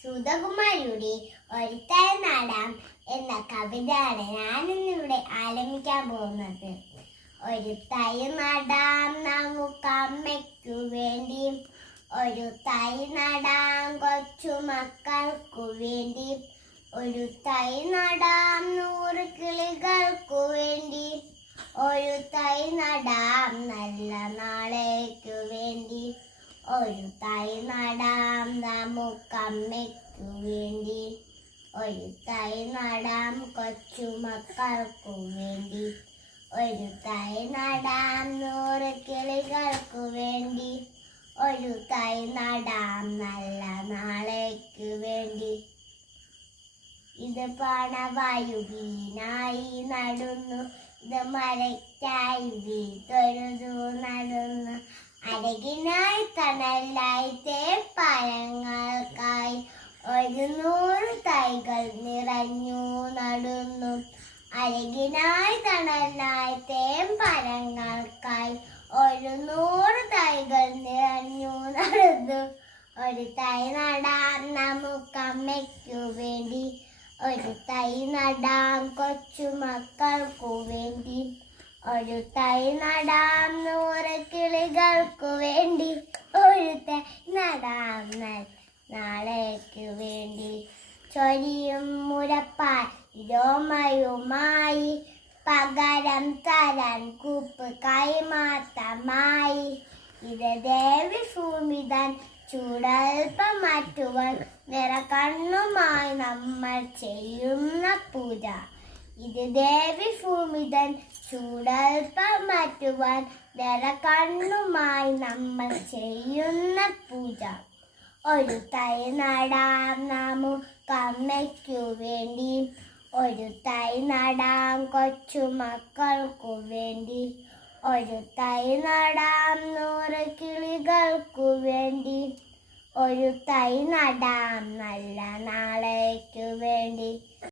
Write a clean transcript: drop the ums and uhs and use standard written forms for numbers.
സുധകുമാരിയുടെ ഒരു തൈ നടാം എന്ന കവിതയാണ് ഞാനിന്നിവിടെ ആലപിക്കാൻ പോകുന്നത്. ഒരു തൈ നടാം നമുക്ക് അമ്മയ്ക്കു വേണ്ടി, ഒരു തൈ നടാം കൊച്ചു മക്കൾക്കു വേണ്ടി, ഒരു തൈ നടാം 100 കിളികൾക്കു വേണ്ടി, ഒരു തൈ നടാം നല്ല നാളേക്കു വേണ്ടി, ഒരു തൈ നടാം നമുക്കമ്മയ്ക്കു വേണ്ടി, ഒരു തൈ നടാം കൊച്ചു മക്കൾക്കു വേണ്ടി, ഒരു തൈ നടാം 100 കിളികൾക്കു വേണ്ടി, ഒരു തൈ നടാം നല്ല നാളേക്കു വേണ്ടി. ഇത് പണവായുവിനായി നടുന്നു, ഇത് മരയ്ക്കായി വിത്തൊരുതു നടുന്നു, അരകിനായി തണലായി തേപ്പഴങ്ങൾക്കായി 100 തൈകൾ നിറഞ്ഞു നടുന്നു, അരകിനായി തണലായി തേമ്പഴങ്ങൾക്കായി 100 തൈകൾ നിറഞ്ഞു നടുന്നു. ഒരു തൈ നടാം നമുക്കമ്മയ്ക്കു വേണ്ടി, ഒരു തൈ നടാം കൊച്ചു മക്കൾക്കു വേണ്ടി, ഒരു തൈ നടാം 100 കിളികൾക്കു വേണ്ടി, ഒരു തൈ നടാം നാളേക്കു വേണ്ടി. ചൊരിയും മുരപ്പാൽ രോമയുമായി പകരം തരാൻ കൂപ്പ് കൈമാത്തമായി, ഇത് ദേവി ഭൂമിതൻ ചൂടൽപ്പം മാറ്റുവാൻ നിറകണ്ണുമായി നമ്മൾ ചെയ്യുന്ന പൂജ. ഇത് ദേവി ഭൂമിതൻ ചൂടൽപ്പം മാറ്റുവാൻ നിറകണ്ണുമായി നമ്മൾ ചെയ്യുന്ന പൂജ. ഒരു തൈ നടാം നമുക്കമ്മയ്ക്കു വേണ്ടി, ഒരു തൈ നടാം കൊച്ചു മക്കൾക്കു വേണ്ടി, ഒരു തൈ നടാം 100 കിളികൾക്കു വേണ്ടി, ഒരു തൈ നടാം നല്ല നാളേക്കു വേണ്ടി.